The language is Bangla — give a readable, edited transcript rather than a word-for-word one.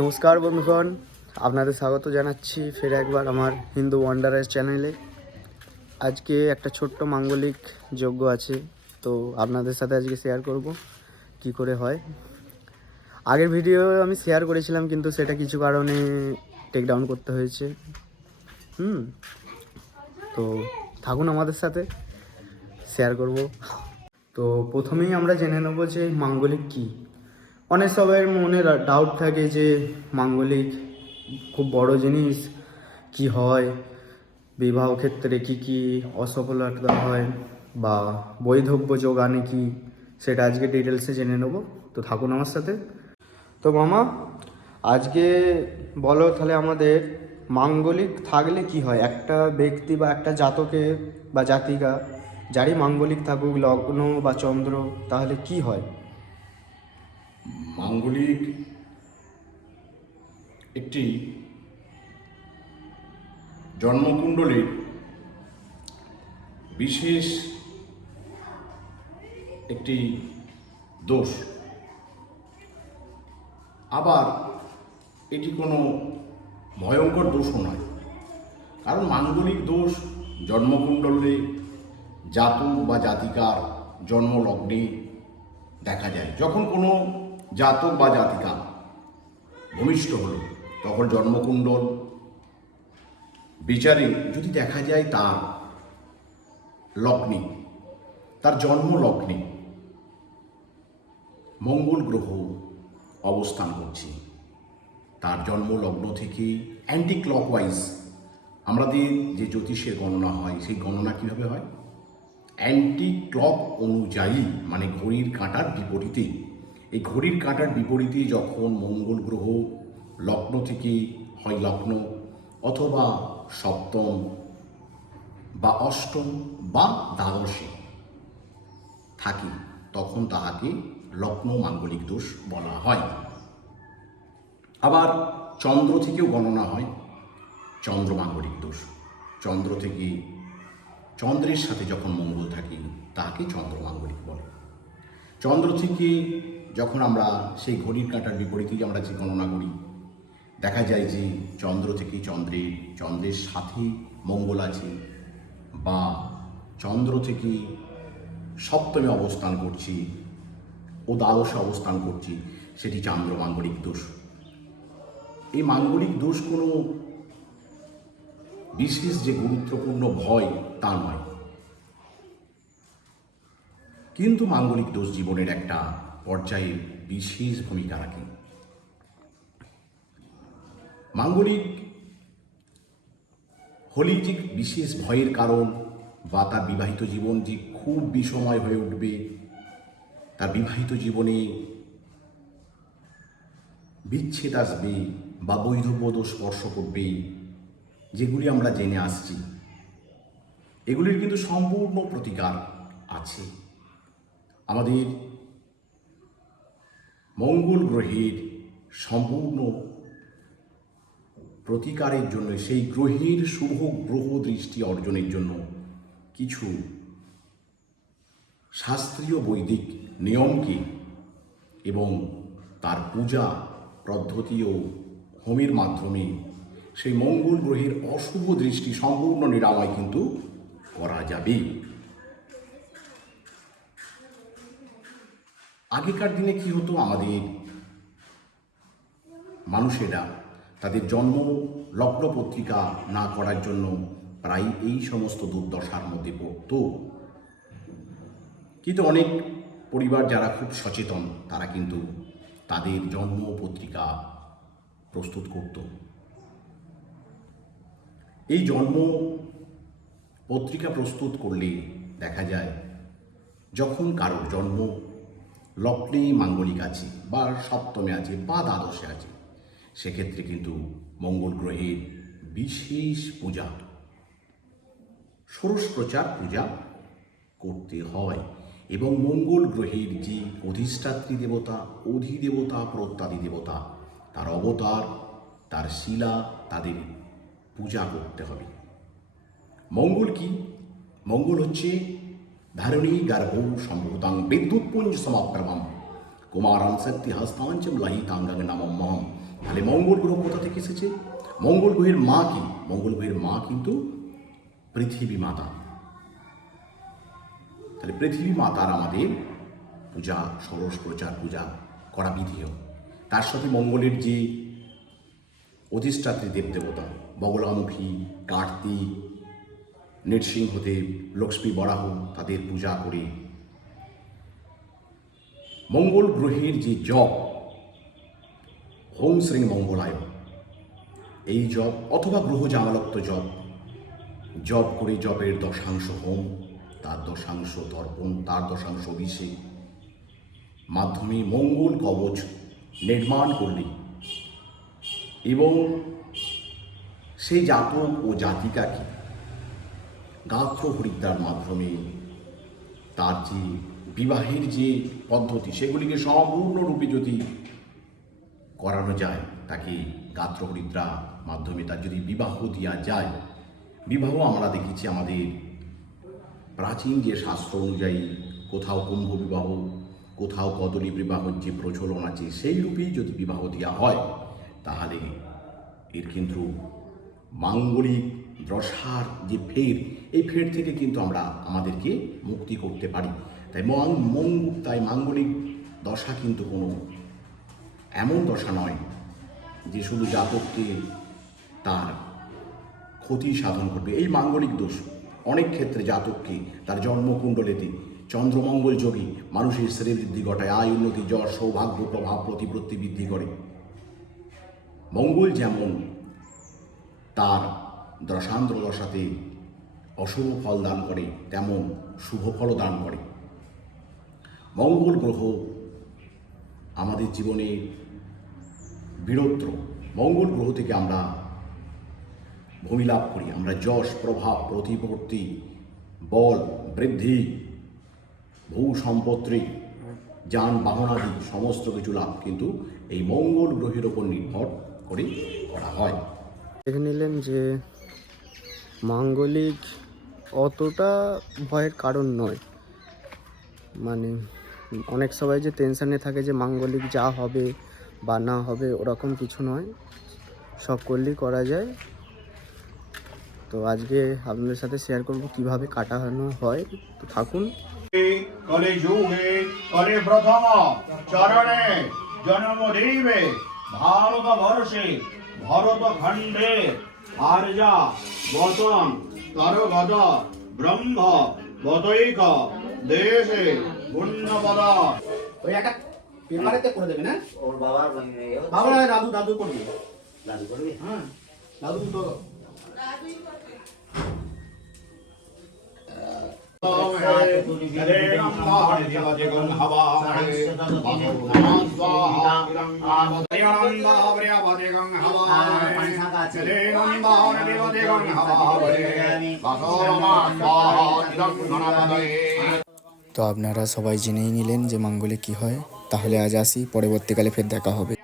নমস্কার বন্ধুগণ, আপনাদের স্বাগত জানাচ্ছি ফের একবার আমার হিন্দু ওয়ান্ডারের চ্যানেলে। আজকে একটা ছোট্ট মাঙ্গলিক যজ্ঞ আছে, তো আপনাদের সাথে আজকে শেয়ার করব কি করে হয়। আগের ভিডিও আমি শেয়ার করেছিলাম, কিন্তু সেটা কিছু কারণে টেক ডাউন করতে হয়েছে। তো থাকুন আমাদের সাথে, শেয়ার করব। তো প্রথমেই আমরা জেনে নেব যে মাঙ্গলিক কী। অনেক সবার মনে ডাউট থাকে যে মাঙ্গলিক খুব বড় জিনিস, কি হয় বিবাহ ক্ষেত্রে, কি কি অসফলতা হয় বা বৈধব্য যোগ আনে কি, সেটা আজকে ডিটেলসে জেনে নেব। তো থাকুন আমার সাথে। তো মামা, আজকে বলো তাহলে আমাদের মাঙ্গলিক থাকলে কি হয়। একটা ব্যক্তি বা একটা জাতকে বা জাতিকা যারই মাঙ্গলিক থাকুক, লগ্ন বা চন্দ্র, তাহলে কি হয়? মাঙ্গলিক একটি জন্মকুণ্ডলীর বিশেষ একটি দোষ। আবার এটি কোনো ভয়ঙ্কর দোষও নয়, কারণ মাঙ্গলিক দোষ জন্মকুণ্ডলে জাতক বা জাতিকার জন্মলগ্নে দেখা যায়। যখন কোনো জাতক বা জাতিকা ভূমিষ্ঠ হল, তখন জন্মকুণ্ডল বিচারে যদি দেখা যায় তার লগ্নে, তার জন্ম লগ্নে মঙ্গল গ্রহ অবস্থান করছে, তার জন্ম লগ্ন থেকে অ্যান্টি ক্লকওয়াইজ আমাদের যে জ্যোতিষের গণনা হয়, সেই গণনা কীভাবে হয়? অ্যান্টি ক্লক অনুযায়ী, মানে ঘড়ির কাঁটার বিপরীতে। এই ঘড়ির কাঁটার বিপরীতে যখন মঙ্গল গ্রহ লগ্ন থেকে হয় লগ্ন অথবা সপ্তম বা অষ্টম বা দ্বাদশে থাকে, তখন তাহাকে লগ্ন মাঙ্গলিক দোষ বলা হয়। আবার চন্দ্র থেকেও গণনা হয় চন্দ্র মাঙ্গলিক দোষ। চন্দ্র থেকে, চন্দ্রের সাথে যখন মঙ্গল থাকে, তাকে চন্দ্র মাঙ্গলিক বলে। চন্দ্র থেকে যখন আমরা সেই ঘড়ির কাঁটার বিপরীতে আমরা যে গণনা করি, দেখা যায় যে চন্দ্র থেকে চন্দ্রের সাথে মঙ্গল আছে, বা চন্দ্র থেকে সপ্তমে অবস্থান করছি ও দ্বাদশে অবস্থান করছি, সেটি চন্দ্র মাঙ্গলিক দোষ। এই মাঙ্গলিক দোষ কোনো বিশেষ যে গুরুত্বপূর্ণ ভয় তা নয়, কিন্তু মাঙ্গলিক দোষ জীবনের একটা পর্যায়ে বিশেষ ভূমিকা রাখে। মাঙ্গলিক হলে যে বিশেষ ভয়ের কারণ, বা তার বিবাহিত জীবন যে খুব বিষময় হয়ে উঠবে, তার বিবাহিত জীবনে বিচ্ছেদ আসবে বা বৈধব্য দোষ স্পর্শ করবে, যেগুলি আমরা জেনে আসছি, এগুলির কিন্তু সম্পূর্ণ প্রতিকার আছে। আমাদের মঙ্গল গ্রহের সম্পূর্ণ প্রতিকারের জন্য, সেই গ্রহের শুভ গ্রহ দৃষ্টি অর্জনের জন্য কিছু শাস্ত্রীয় বৈদিক নিয়মকে এবং তার পূজা পদ্ধতি ও হোমের মাধ্যমে সেই মঙ্গল গ্রহের অশুভ দৃষ্টি সম্পূর্ণ নিরাময় কিন্তু করা যাবে। আগেকার দিনে কি হতো, আমাদের মানুষেরা তাদের জন্ম লগ্ন পত্রিকা না করার জন্য প্রায় এই সমস্ত দুর্দশার মধ্যে পড়ত। কিন্তু অনেক পরিবার যারা খুব সচেতন, তারা কিন্তু তাদের জন্ম পত্রিকা প্রস্তুত করত। এই জন্ম পত্রিকা প্রস্তুত করলে দেখা যায়, যখন কারোর জন্ম লগ্নে মাঙ্গলিক আছে বা সপ্তমে আছে বা দ্বাদশে আছে, সেক্ষেত্রে কিন্তু মঙ্গল গ্রহের বিশেষ পূজা, ষোড়শ প্রচার পূজা করতে হয়। এবং মঙ্গল গ্রহের যে অধিষ্ঠাত্রী দেবতা, অধিদেবতা, প্রত্যাদি দেবতা, তার অবতার, তার শিলা, তাদের পূজা করতে হবে। মঙ্গল কি? মঙ্গল হচ্ছে ধারণী গর্ভ সম্ভূতাং বিদ্যুৎপুঞ্জ সমাপ্রভম কুমারাং শক্তি হস্তাঞ্চম লহিতাঙ্গং নমম মহম তাহলে মঙ্গল গ্রহ কোথা থেকে এসেছে? মঙ্গল গ্রহের মা কি? মঙ্গল গ্রহের মা কিন্তু পৃথিবী মাতা। তাহলে পৃথিবী মাতার আমাদের পূজা, ষোড়শ প্রচার পূজা করা বিধিও। তার সাথে মঙ্গলের যে অধিষ্ঠাত্রী দেবদেবতা বগলামুখী, কার্তিক, নৃসিংহদেব, লক্ষ্মী বরাহ, তাদের পূজা করে মঙ্গল গ্রহের যে জপ হোম শ্রী মঙ্গলায়, এই জপ অথবা গ্রহ জামালত্ব জপ করে জপের দশাংশ হোম, তার দশাংশ তর্পণ, তার দশাংশ অভিষেক মাধ্যমে মঙ্গল কবচ নির্মাণ করলে এবং সেই জাতক ও জাতিকাকে গাত্র হরিদ্রার মাধ্যমে তার যে বিবাহের যে পদ্ধতি সেগুলিকে সম্পূর্ণরূপে যদি করানো যায়, তাকে গাত্র হরিদ্রা মাধ্যমে তার যদি বিবাহ দেওয়া যায়, বিবাহ আমরা দেখেছি আমাদের প্রাচীন যে শাস্ত্র অনুযায়ী কোথাও কুম্ভ বিবাহ, কোথাও কদলী বিবাহর যে প্রচলন আছে, সেই রূপেই যদি বিবাহ দেওয়া হয় তাহলে এর কিন্তু মাঙ্গলিক দশার যে ফের, এই ফের থেকে কিন্তু আমরা আমাদেরকে মুক্তি করতে পারি। তাই মাঙ্গলিক দশা কিন্তু কোনো এমন দশা নয় যে শুধু জাতককে তার ক্ষতি সাধন করবে। এই মাঙ্গলিক দোষ অনেক ক্ষেত্রে জাতককে তার জন্মকুণ্ডলিতে চন্দ্রমঙ্গল যোগী মানুষের শ্রীবৃদ্ধি ঘটায়, আয় উন্নতি, যশ, সৌভাগ্য, প্রভাব, প্রতিপত্তি বৃদ্ধি করে। মঙ্গল যেমন তার দশান্ধ্র দশাতে অশুভ ফল দান করে, তেমন শুভ ফলও দান করে। মঙ্গল গ্রহ আমাদের জীবনে বীরত্ব, মঙ্গল গ্রহ থেকে আমরা ভূমি লাভ করি, আমরা যশ, প্রভাব, প্রতিপত্তি, বল, বৃদ্ধি, ভূ সম্পত্তি, যান বাহনাদি সমস্ত কিছু লাভ কিন্তু এই মঙ্গল গ্রহের ওপর নির্ভর করে করা হয়। দেখে নিলেন যে মাঙ্গলিক অতটা ভয়ের কারণ নয়। মানে অনেক সবাই যে টেনশানে থাকে যে মাঙ্গলিক যা হবে বা না হবে, ওরকম কিছু নয়, সব করলেই করা যায়। তো আজকে আপনাদের সাথে শেয়ার করব কিভাবে কাটানো হয়, তো থাকুন। কলে যুগে কলে প্রথম চরণে জন্মদেবে ভারতবর্ষে ভরত খণ্ডে আর্যা গতম তরগদ ব্রহ্ম বতৈক দেশে পুণ্যপদ। ওই একটা পেপারেতে করে দেবে না, ওর বাবার দাদু দাদু করবে, দাদু করবে, হ্যাঁ দাদু তো তো আপনারা সবাই জেনেই নিলেন যে মাঙ্গলিক কী হয়। তাহলে আজ আসি, পরবর্তীকালে ফের দেখা হবে।